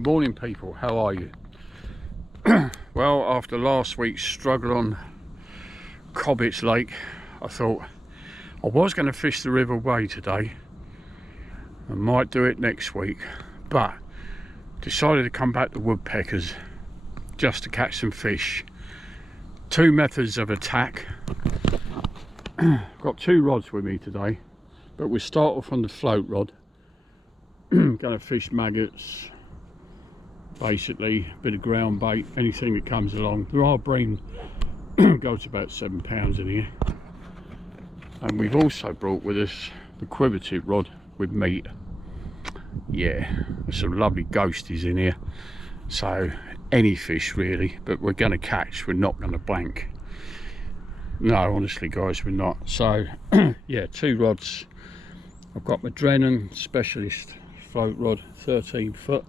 Good morning, people. How are you? Well, after last week's struggle on Cobbitts Lake, I thought I was going to fish the River Way today. I might do it next week, but decided to come back to Woodpeckers just to catch some fish. Two methods of attack. Got two rods with me today, but we start off on the float rod. Going to fish maggots, basically a bit of ground bait, anything that comes along. There are bream, goes about 7 pounds in here. And we've also brought with us the quiver tip rod with meat. Yeah, there's some lovely ghosties in here. So any fish really, but we're going to catch, we're not going to blank. No, honestly guys, we're not. So yeah, two rods. I've got my Drennan Specialist float rod, 13 foot,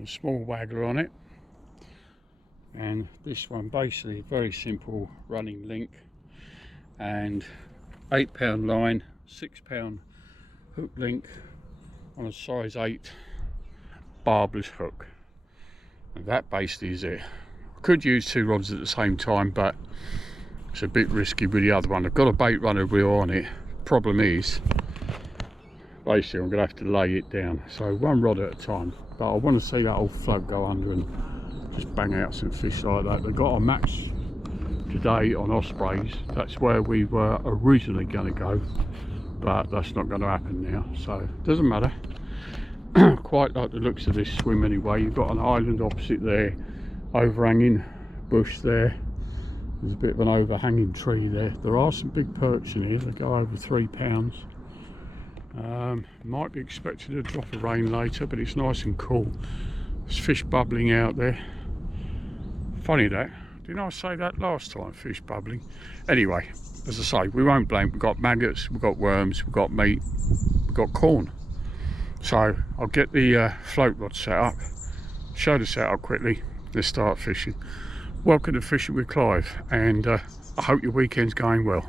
a small waggler on it, and this one basically very simple running link and 8 pound line, 6 pound hook link on a size 8 barbless hook, and that basically is it. I could use two rods at the same time, but it's a bit risky with the other one. I've got a bait runner reel on it. Problem is, basically I'm going to have to lay it down, so one rod at a time. But I want to see that old float go under and just bang out some fish like that. They got a match today on Ospreys. That's where we were originally going to go, but that's not going to happen now, so it doesn't matter. Quite like the looks of this swim anyway. You've got an island opposite there, overhanging bush there. There's a bit of an overhanging tree there. There are some big perch in here. They go over 3 pounds. Might be expected a drop of rain later, but it's nice and cool. There's fish bubbling out there. Funny that, didn't I say that last time, fish bubbling? Anyway, as I say, we won't blame. We've got maggots, we've got worms, we've got meat, we've got corn. So I'll get the float rod set up, show the setup quickly, let's start fishing. Welcome to Fishing with Clive, and I hope your weekend's going well.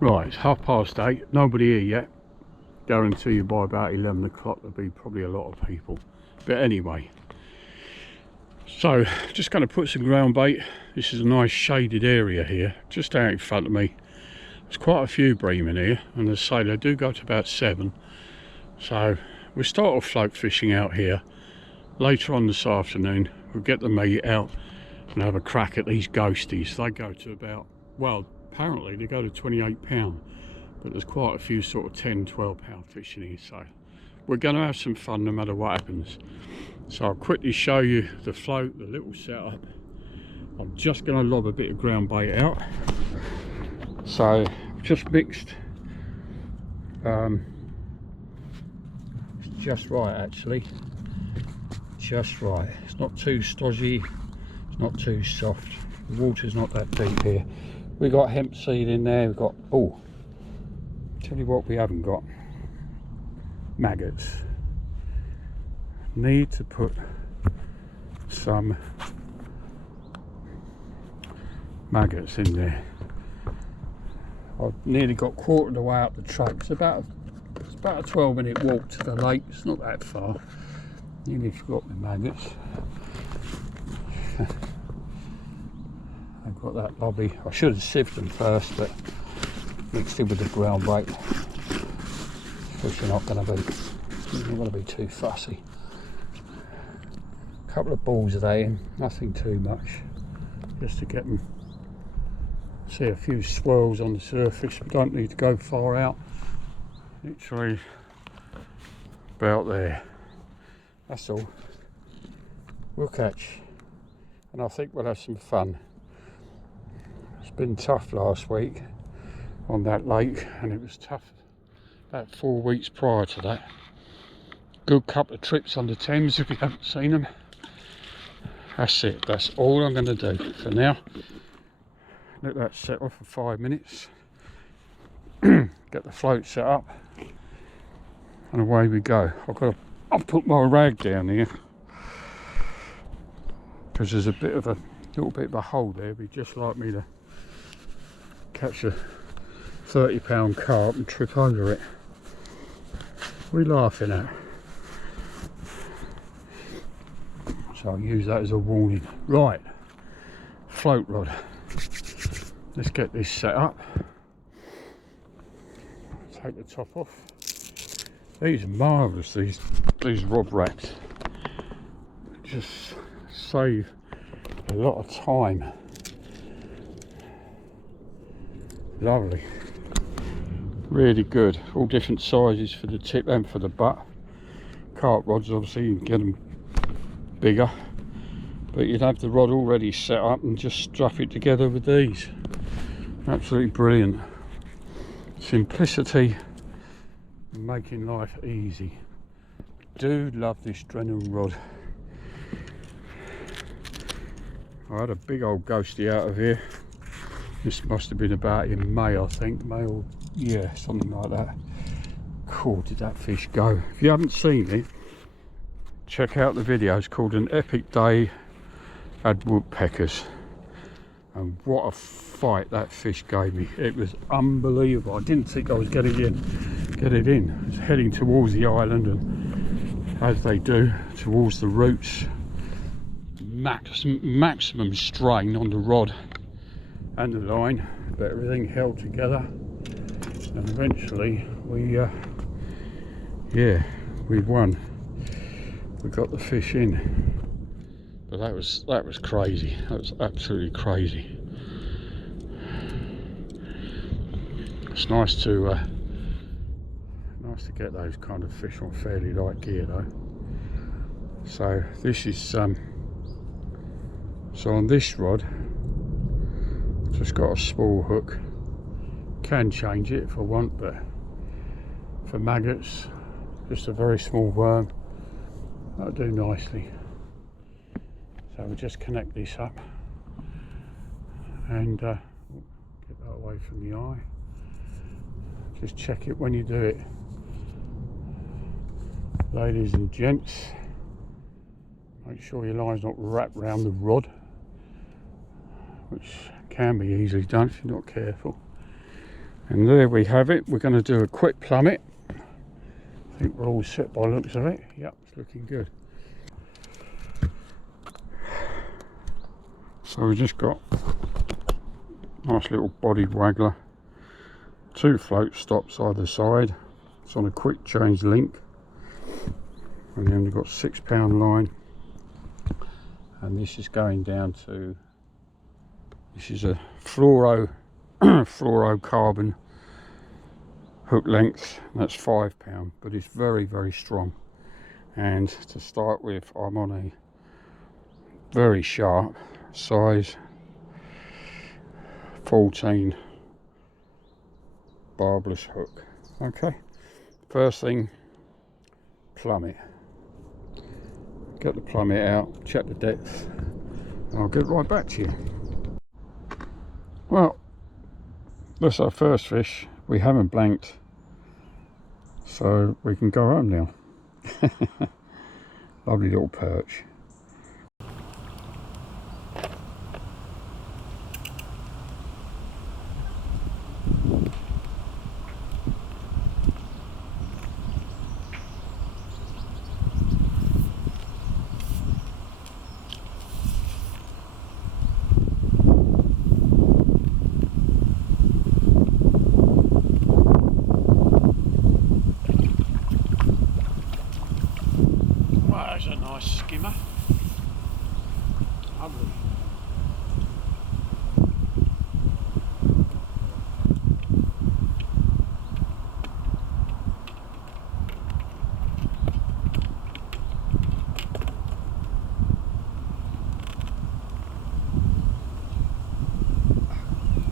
Right, it's 8:30, nobody here yet. Guarantee you by about 11 o'clock there'll be probably a lot of people. But anyway, so just going to put some ground bait. This is a nice shaded area here, just out in front of me. There's quite a few bream in here, and as I say, they do go to about 7. So we'll start off float fishing out here. Later on this afternoon, we'll get the meat out and have a crack at these ghosties. They go to about, well, apparently they go to 28 pound, but there's quite a few sort of 10-12 pound fish in here, so we're going to have some fun no matter what happens. So I'll quickly show you the float, the little setup. I'm just going to lob a bit of ground bait out. So I've just mixed, it's just right actually, just right. It's not too stodgy, it's not too soft. The water's not that deep here. We got hemp seed in there. We've got, oh, tell you what we haven't got, maggots. Need to put some maggots in there. I've nearly got quarter of the way up the track. It's about a 12-minute walk to the lake. It's not that far. Nearly forgot my maggots. I've got that lovely, I should have sieved them first, but mixed in with the ground bait. Fish are not going to be too fussy. A couple of balls of that in, nothing too much, just to get them. See a few swirls on the surface. We don't need to go far out. Literally about there. That's all. We'll catch, and I think we'll have some fun. It's been tough last week on that lake, and it was tough about 4 weeks prior to that. Good couple of trips on the Thames if you haven't seen them. That's it, that's all I'm going to do for now. Let that set off for 5 minutes. Get the float set up, and away we go. I'll put my rag down here because there's a little bit of a hole there. It'd be just like me to catch a 30 pound carp and trip over it. What are we laughing at? So I'll use that as a warning. Right, float rod. Let's get this set up. Take the top off. These are marvellous, these rod racks. Just save a lot of time. Lovely. Really good. All different sizes for the tip and for the butt. Carp rods, obviously you can get them bigger, but you'd have the rod already set up and just strap it together with these. Absolutely brilliant. Simplicity and making life easy. Do love this Drennan rod. I had a big old ghosty out of here. This must have been about in May, I think. May or, yeah, something like that. Cool, did that fish go? If you haven't seen it, check out the video. It's called An Epic Day at Woodpeckers. And what a fight that fish gave me. It was unbelievable. I didn't think I was getting it in. I was heading towards the island, and as they do, towards the roots. Maximum strain on the rod and the line, but everything held together, and eventually we won. We got the fish in, but that was crazy. That was absolutely crazy. It's nice to get those kind of fish on fairly light gear though. So this is so on this rod, just got a small hook. Can change it if I want, but for maggots, just a very small worm. That'll do nicely. So we'll just connect this up and get that away from the eye. Just check it when you do it, ladies and gents. Make sure your line's not wrapped around the rod, which can be easily done if you're not careful. And there we have it. We're going to do a quick plummet. I think we're all set by the looks of it. Yep, it's looking good. So we've just got a nice little body waggler, 2 float stops either side. It's on a quick change link, and then we've got 6-pound line, and this is going down to, this is a fluorocarbon hook length. That's 5 pound, but it's very, very strong. And to start with, I'm on a very sharp size 14 barbless hook. Okay, first thing, plummet. Get the plummet out, check the depth, and I'll get right back to you. Well, that's our first fish. We haven't blanked, so we can go home now. Lovely little perch. That's a nice skimmer. Lovely.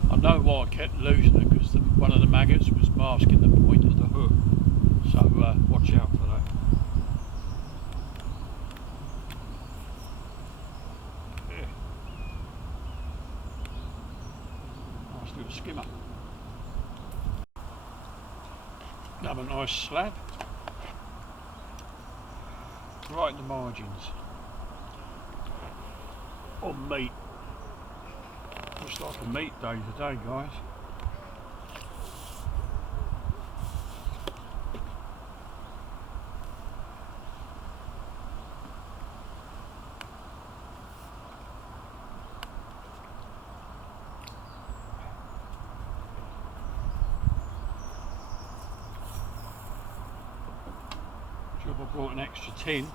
I know why I kept losing it, because one of the maggots was masking the point of the hook. So watch out for that. Skimmer. Another nice slab. Right in the margins. On meat. Looks like a meat day today, guys. I brought an extra tin.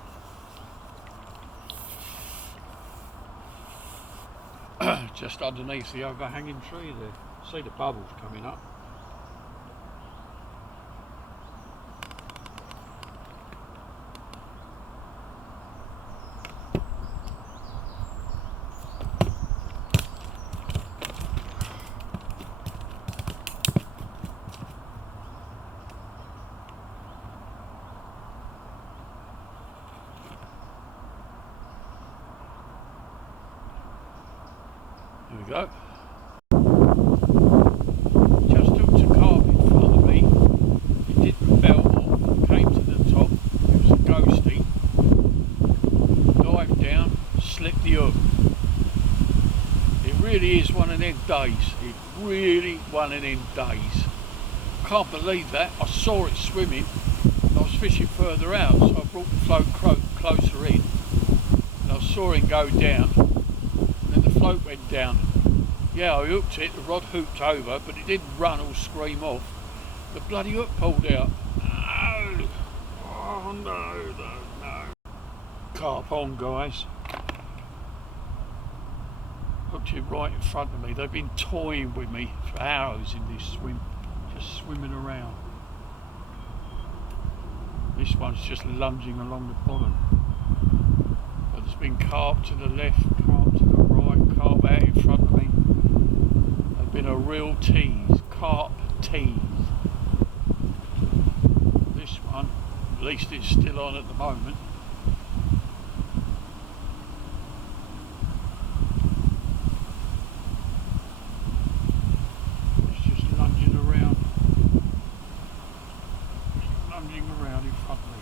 Just underneath the overhanging tree there. See the bubbles coming up. There we go. Just hooked a carp in front of me. It didn't belt off, came to the top. It was a ghosty. Dived down, slipped the hook. It really is one of them days. It really one of them days. Can't believe that. I saw it swimming and I was fishing further out, so I brought the float closer in and I saw him go down. The float went down. Yeah, I hooked it, the rod hooked over, but it didn't run or scream off. The bloody hook pulled out. No! Oh no. Carp on, guys. Hooked it right in front of me. They've been toying with me for hours in this swim, just swimming around. This one's just lunging along the bottom. But there's been carp to the left, carp to the right, carp out in front of me. They've been a real tease, carp tease. This one, at least it's still on at the moment. It's just lunging around in front of me.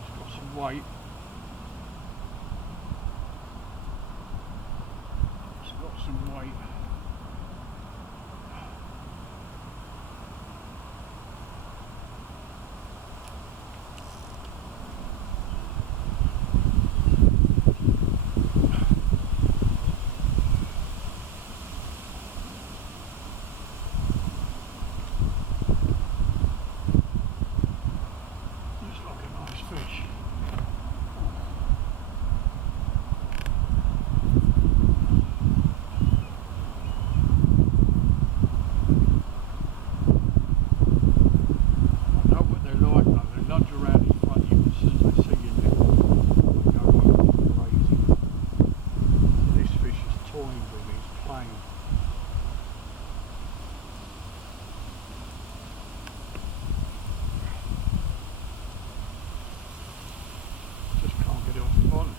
It's got some weight. It's got some weight. Fish. I know what they're like though, they lunge around in front of you as soon as they see you now. They go like crazy. So this fish is toying with me, it's playing. Get it off the bottom.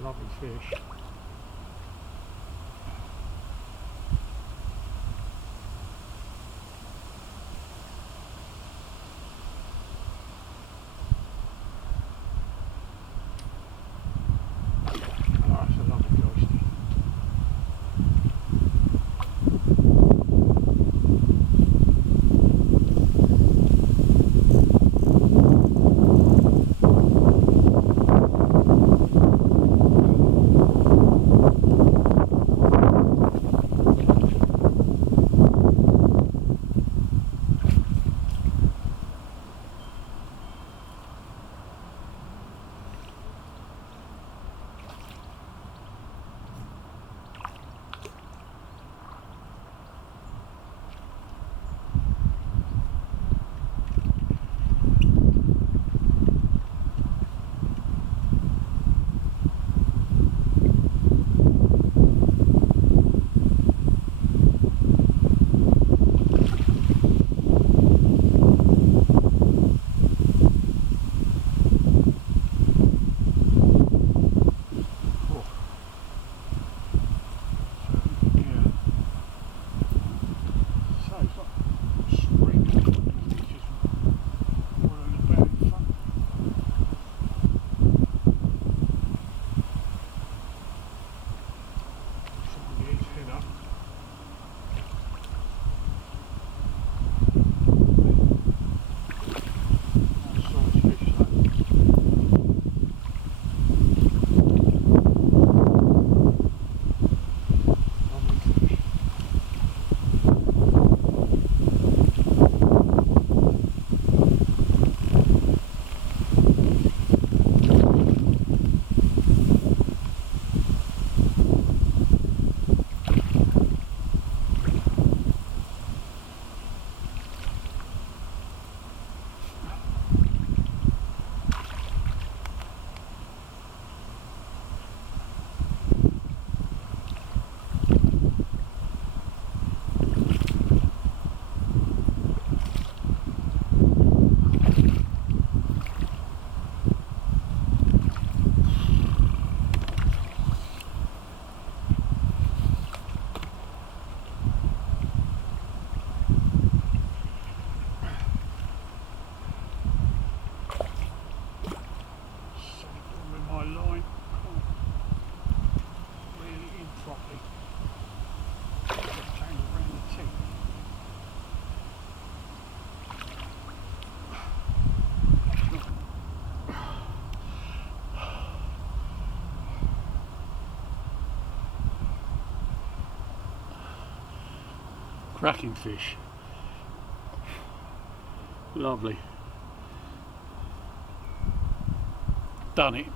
Lovely fish. Oh, that's a lovely ghosty. Cracking fish. Lovely. Done it.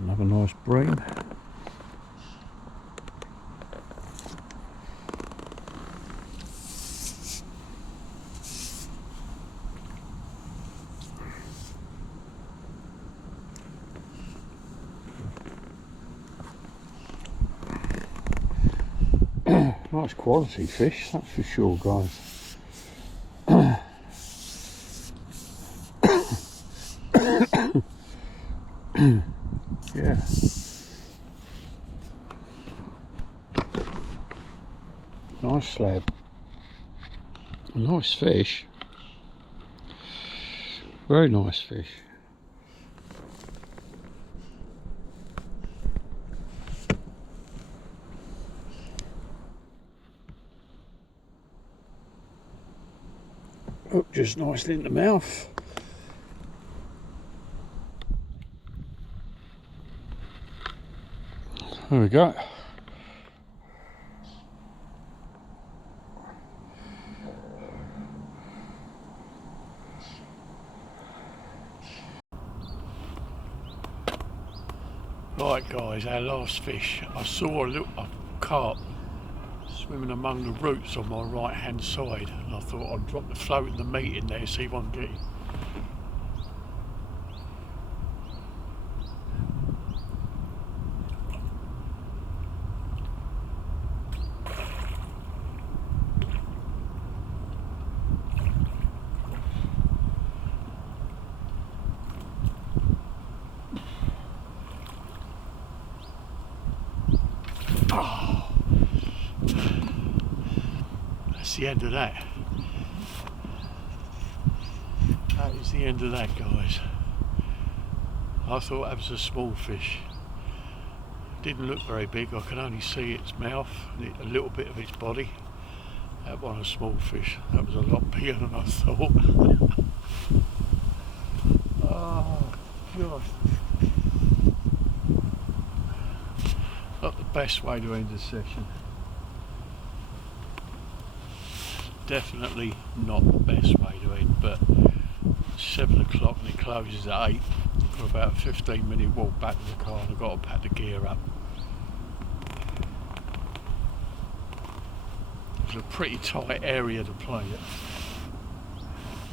Another nice bream. Nice quality fish, that's for sure, guys. Yeah. Nice slab. A nice fish. Very nice fish. Oh, just nicely in the mouth. There we go. Right guys, our last fish. I saw a carp swimming among the roots on my right hand side, and I thought I'd drop the float and the meat in there, see if I can get him. Oh, that's the end of that. That is the end of that, guys. I thought that was a small fish. Didn't look very big. I could only see its mouth and a little bit of its body. That wasn't a small fish. That was a lot bigger than I thought. Oh God. Not the best way to end a session. Definitely not the best way to end, but 7 o'clock and it closes at 8. I've got about a 15-minute walk back to the car and I've got to pack the gear up. It's a pretty tight area to play it.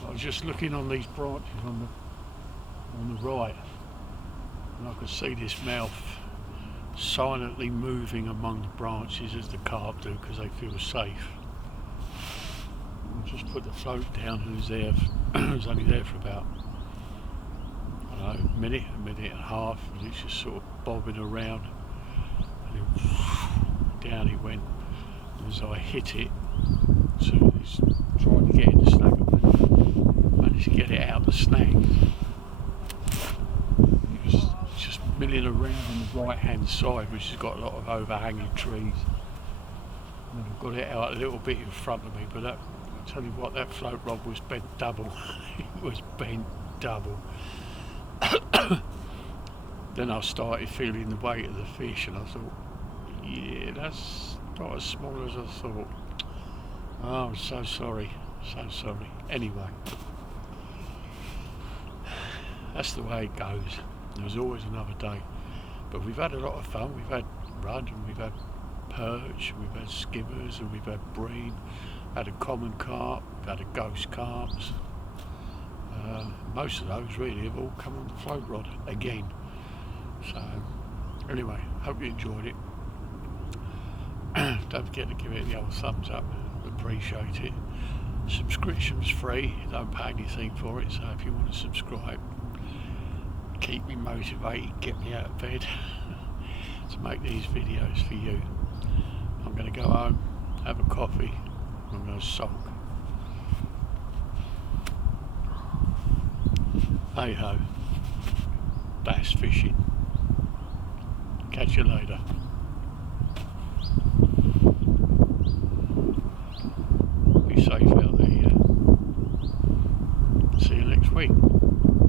I was just looking on these branches on the right, and I could see this mouth silently moving among the branches as the carp do because they feel safe. I'll just put the float down. Who's only there for about, I don't know, a minute and a half, and it's just sort of bobbing around, and then down he went. And as I hit it, so he's trying to get in the snag, and managed to get it out of the snag. It was just milling around on the right hand side, which has got a lot of overhanging trees. And I've got it out a little bit in front of me, but that, I tell you what, that float rod was bent double. It was bent double. Then I started feeling the weight of the fish, and I thought, yeah, that's not as small as I thought. Oh, I'm so sorry, so sorry. Anyway, that's the way it goes. There's always another day. But we've had a lot of fun. We've had rudd, and we've had perch, and we've had skimmers, and we've had bream, had a common carp, we've had a ghost carps. Most of those really have all come on the float rod again. So anyway, hope you enjoyed it. Don't forget to give it the old thumbs up, appreciate it. Subscription's free, you don't pay anything for it, so if you want to subscribe, keep me motivated, get me out of bed to make these videos for you. I'm going to go home, have a coffee, I'm going to sulk. Hey ho, bass fishing. Catch you later. be safe out there. Yeah. See you next week.